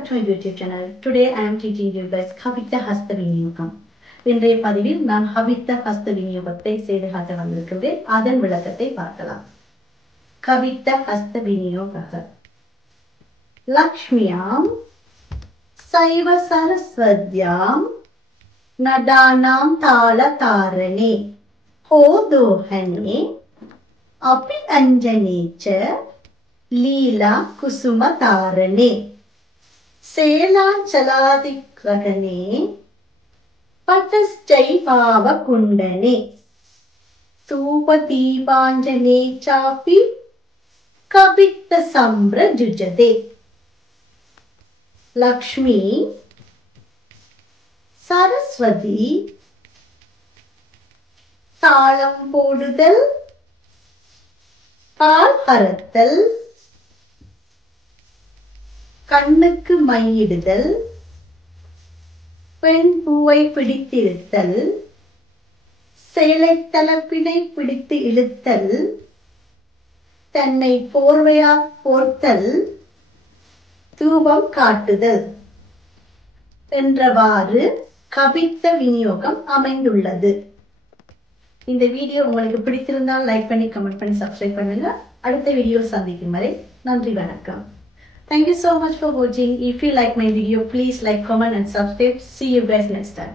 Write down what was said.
back to my YouTube channel. Today I am teaching you guys Kavitha Hasta Viniyogam. இன்றைய பதிவில் நான் கவித்த ஹஸ்த விநியோகத்தை செய்து காட்ட வந்திருக்கிறேன். அதன் விளக்கத்தை பார்க்கலாம். கவித்த ஹஸ்த விநியோக லக்ஷ்மியாம் சைவ சரஸ்வத்யாம் நடானாம் தாள தாரணே ஹோதோஹனே அபி அஞ்சனேச்ச லீலா குசும தாரணே சேலாச்சலாதிக்ரகணே பட்டஸ்சைவாவ குண்டனே தூபதீபாஞ்சனே சாபி கவித்த சம்பிரஜுஜதே. லக்ஷ்மி, சரஸ்வதி, தாளம் போடுதல், பால் பரத்தல், கண்ணுக்கு மையிடுதல், பெண் பூவை பிடித்திருத்தல், சேலை தலப்பினை பிடித்து இழுத்தல், தன்னை போர்வையா போர்த்தல், தூபம் காட்டுதல் என்றவாறு கவித்த விநியோகம் அமைந்துள்ளது. இந்த வீடியோ உங்களுக்கு பிடித்திருந்தால் லைக் பண்ணி கமெண்ட் பண்ணி சப்ஸ்கிரைப் பண்ணுங்க. அடுத்த வீடியோ சந்திக்கும் வரை நன்றி, வணக்கம். Thank you so much for watching. If you like my video, please like, comment and subscribe. See you guys next time.